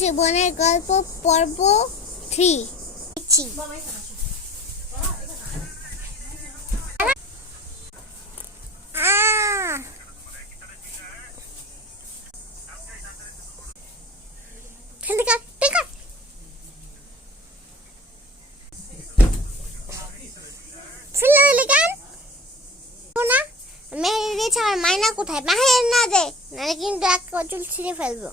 জীবনের গল্প পর্ব 3 মাইনা কোথায়? বাহির না দে, নাহলে কিন্তু এক কচুল ছিঁড়ে ফেলবো।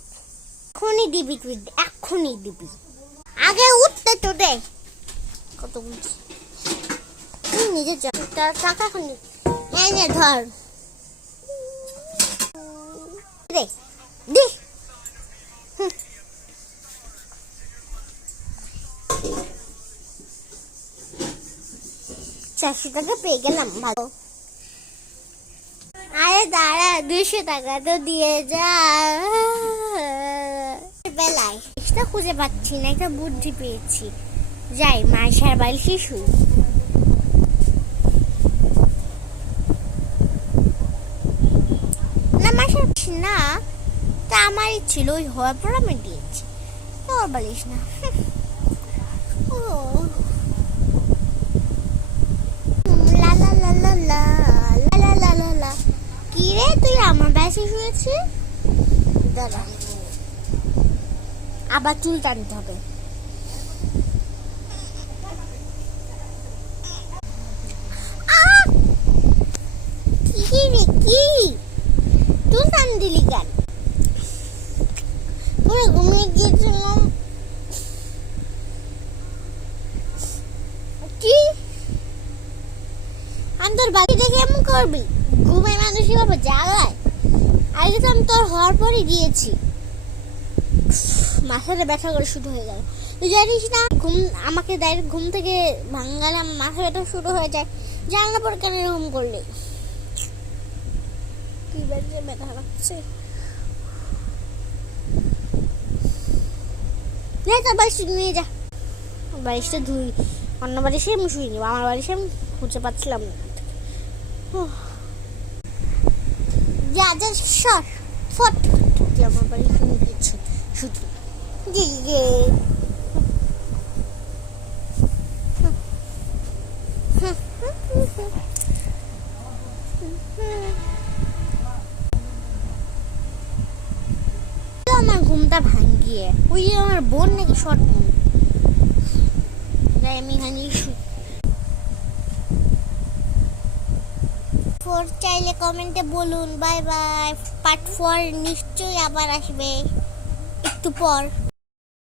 এখনই দিবি তুই, এখনই দিবি। আগে উঠতে তো দে। কত বলছি তুই নিজের টাকা এখন এই নে ধর দে দে। 400 টাকা পেয়ে গেলাম, ভালো। আরে দাঁড়া, 200 টাকা তো দিয়ে যা। বেলায় এটা খুঁজে পাচ্ছি না, একটা বুদ্ধি পেয়েছি। যাই মাইশার বাড়ি শুই। না মাইশার না, তা আমারই ছিল, ওই হওয়ার পর আমি দিয়েছি। তোর বালিশ না। ও লা লা লা লা লা লা লা লা লা। কি রে তুই আমার বাসে শুয়েছিস? দাঁড়া, আবার চুল টানতে হবে। কি রে কি চুল টান দিলি কেন? পুরো ঘুমিয়ে গিয়েছিলাম। কি আমি তোর বাড়ি দেখে এমন করবি? ঘুমে মানুষই বাবা জাগায়। আগে তো আমি তোর হওয়ার পরই গিয়েছি। মাথাটা ব্যথা করে শুরু হয়ে গেল। তুই জানিস না ঘুম আমাকে ডাইরেক্ট ঘুম থেকে ভাঙালে আমার মাথা ব্যথা শুরু হয়ে যায়। জানলা পর কেন এরকম করলে? কি বেড়ে ব্যথা লাগছে। তোর বালিশটা নিয়ে যা। বালিশটা ধুই, অন্য বালিশে আমি শুয়ে নিব। আমার বালিশে আমি খুঁজে পাচ্ছিলাম না। যা যা সর ফট। আমার বাড়ি শুনে গেছে শুধু আমার ঘুমটা ভাঙ্গিয়ে। ওই আমার বোন নাকি শর্ট বোন। আমি এখানে চাইলে কমেন্টে বলুন। Bye bye. পার্ট 4 নিশ্চয়ই আবার আসবে একটু পর।